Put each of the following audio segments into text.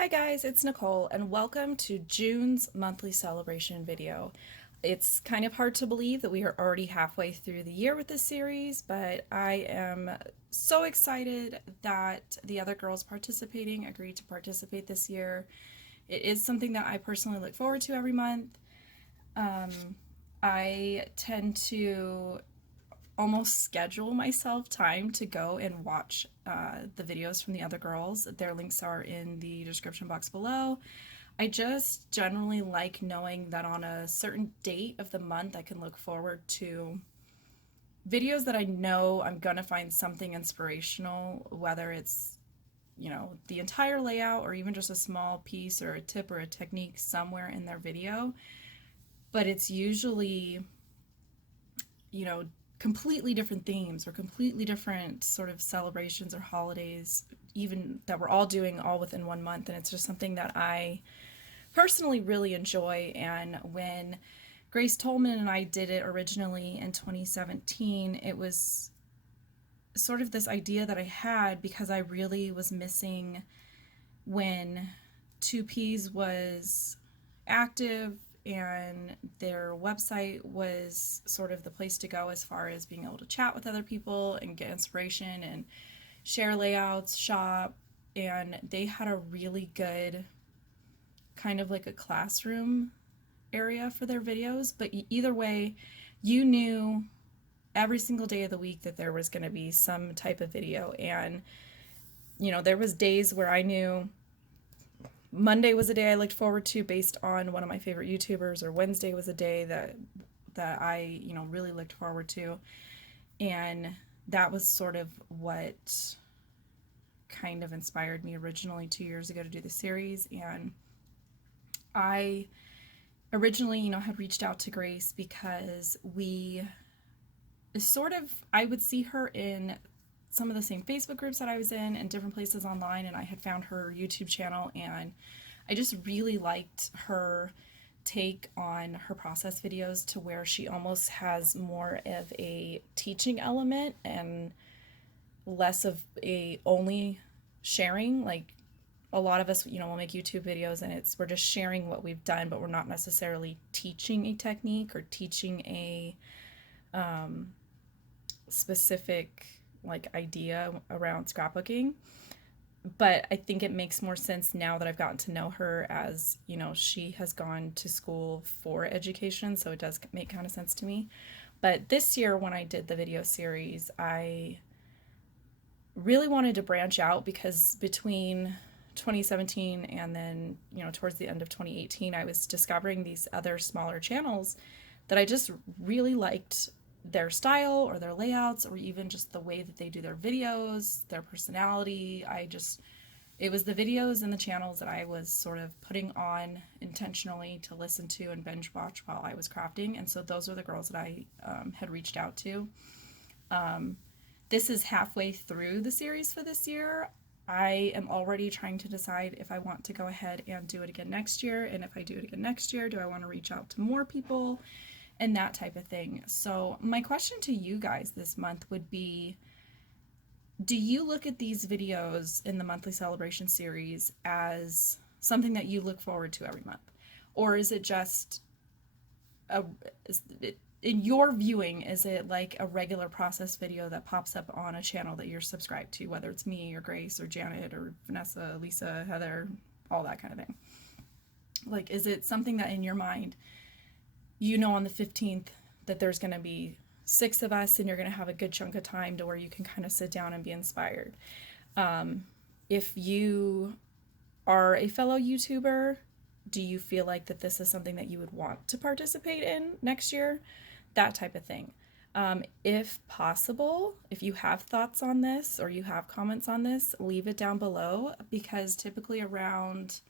Hi guys, it's Nicole and welcome to June's monthly celebration video. It's kind of hard to believe that we are already halfway through the year with this series, but I am so excited that the other girls participating agreed to participate this year. It is something that I personally look forward to every month. Um, I tend to almost schedule myself time to go and watch the videos from the other girls. Their links are in the description box below. I just generally like knowing that on a certain date of the month I can look forward to videos that I know I'm gonna find something inspirational, whether it's, the entire layout or even just a small piece or a tip or a technique somewhere in their video. But it's usually, you know, completely different themes or completely different sort of celebrations or holidays, even that we're all doing all within 1 month. And it's just something that I personally really enjoy. And when Grace Tolman and I did it originally in 2017, it was sort of this idea that I had because I really was missing when 2Ps was active and their website was sort of the place to go as far as being able to chat with other people and get inspiration and share layouts, shop. And they had a really good kind of like a classroom area for their videos. But either way, you knew every single day of the week that there was going to be some type of video. And, there was days where I knew Monday was a day I looked forward to based on one of my favorite YouTubers, or Wednesday was a day that I, really looked forward to. And that was sort of what kind of inspired me originally 2 years ago to do the series. And I originally, had reached out to Grace because I would see her in some of the same Facebook groups that I was in and different places online, and I had found her YouTube channel, and I just really liked her take on her process videos to where she almost has more of a teaching element and less of a only sharing. Like a lot of us, will make YouTube videos and we're just sharing what we've done, but we're not necessarily teaching a technique or teaching a specific like idea around scrapbooking. But I think it makes more sense now that I've gotten to know her, as she has gone to school for education, so it does make kind of sense to me. But this year when I did the video series, I really wanted to branch out because between 2017 and then, towards the end of 2018, I was discovering these other smaller channels that I just really liked their style or their layouts or even just the way that they do their videos, their personality. It was the videos and the channels that I was sort of putting on intentionally to listen to and binge watch while I was crafting. And so those were the girls that I had reached out to. This is halfway through the series for this year. I am already trying to decide if I want to go ahead and do it again next year. And if I do it again next year, do I want to reach out to more people and that type of thing? So my question to you guys this month would be, do you look at these videos in the monthly celebration series as something that you look forward to every month? Or is it just in your viewing, is it like a regular process video that pops up on a channel that you're subscribed to, whether it's me or Grace or Janet or Vanessa, Lisa, Heather, all that kind of thing? Like, is it something that in your mind, on the 15th that there's going to be 6 of us and you're going to have a good chunk of time to where you can kind of sit down and be inspired? If you are a fellow YouTuber, do you feel like that this is something that you would want to participate in next year? That type of thing. If possible, if you have thoughts on this or you have comments on this, leave it down below, because typically around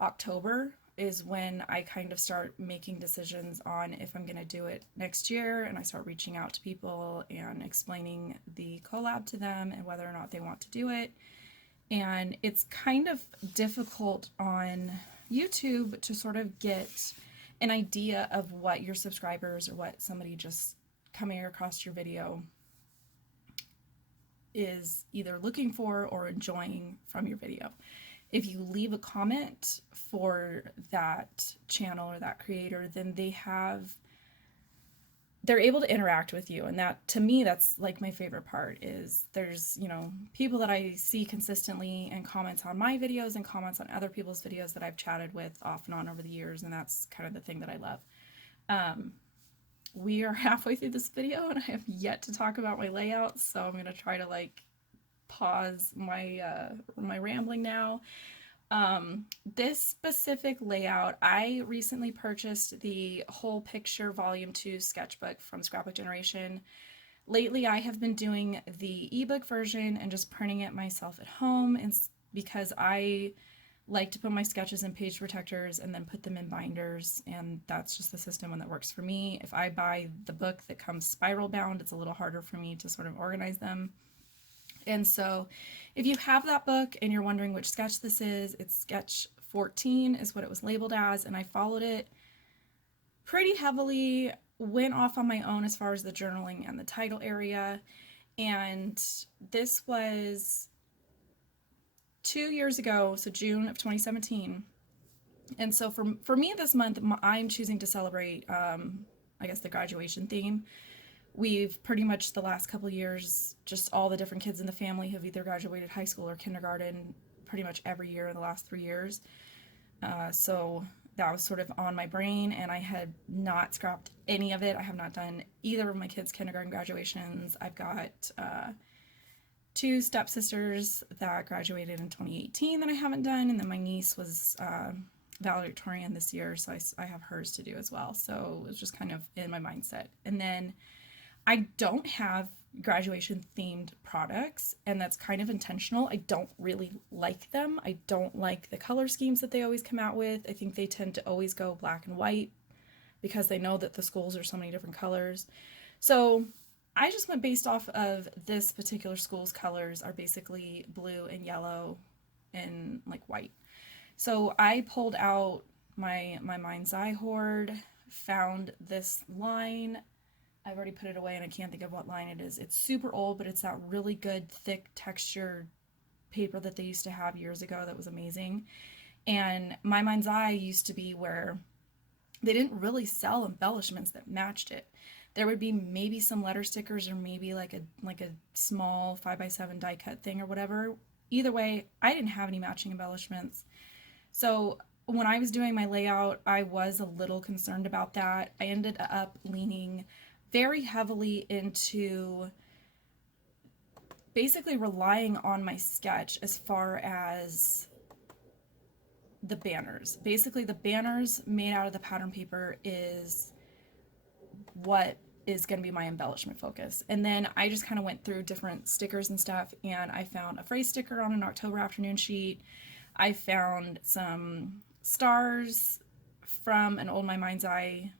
October is when I kind of start making decisions on if I'm going to do it next year, and I start reaching out to people and explaining the collab to them and whether or not they want to do it. And it's kind of difficult on YouTube to sort of get an idea of what your subscribers or what somebody just coming across your video is either looking for or enjoying from your video. if you leave a comment for that channel or that creator, then they're able to interact with you. And that, to me, that's like my favorite part. Is there's, people that I see consistently and comments on my videos and comments on other people's videos that I've chatted with off and on over the years, and that's kind of the thing that I love. We are halfway through this video and I have yet to talk about my layout, so I'm going to try to pause my rambling now. This specific layout, I recently purchased the Whole Picture Volume 2 sketchbook from Scrapbook Generation. Lately, I have been doing the ebook version and just printing it myself at home, and because I like to put my sketches in page protectors and then put them in binders, and that's just the system that works for me. If I buy the book that comes spiral bound, it's a little harder for me to sort of organize them. And so if you have that book and you're wondering which sketch this is, it's sketch 14 is what it was labeled as, and I followed it pretty heavily, went off on my own as far as the journaling and the title area. And this was 2 years ago, so June of 2017. And so for me this month, I'm choosing to celebrate, I guess, the graduation theme. We've pretty much the last couple years, just all the different kids in the family have either graduated high school or kindergarten pretty much every year in the last 3 years. So that was sort of on my brain, and I had not scrapped any of it. I have not done either of my kids' kindergarten graduations. I've got 2 stepsisters that graduated in 2018 that I haven't done, and then my niece was valedictorian this year, so I have hers to do as well. So it was just kind of in my mindset. And then I don't have graduation themed products, and that's kind of intentional. I don't really like them. I don't like the color schemes that they always come out with. I think they tend to always go black and white because they know that the schools are so many different colors. So I just went based off of this particular school's colors are basically blue and yellow and white. So I pulled out my mind's eye hoard, found this line. I've already put it away and I can't think of what line it is. It's super old, but it's that really good thick textured paper that they used to have years ago that was amazing. And my mind's eye used to be where they didn't really sell embellishments that matched it. There would be maybe some letter stickers or maybe like a small 5x7 die cut thing or whatever. Either way, I didn't have any matching embellishments. So when I was doing my layout, I was a little concerned about that. I ended up leaning very heavily into basically relying on my sketch as far as the banners. Basically, the banners made out of the pattern paper is what is going to be my embellishment focus. And then I just kind of went through different stickers and stuff, and I found a phrase sticker on an October afternoon sheet. I found some stars from an old My Mind's Eye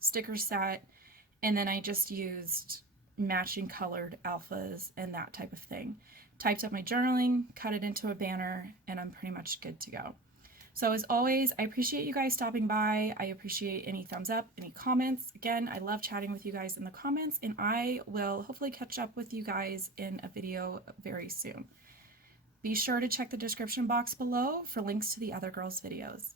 sticker set, and then I just used matching colored alphas and that type of thing. Typed up my journaling, cut it into a banner, and I'm pretty much good to go. So as always, I appreciate you guys stopping by. I appreciate any thumbs up, any comments. Again, I love chatting with you guys in the comments, and I will hopefully catch up with you guys in a video very soon. Be sure to check the description box below for links to the other girls' videos.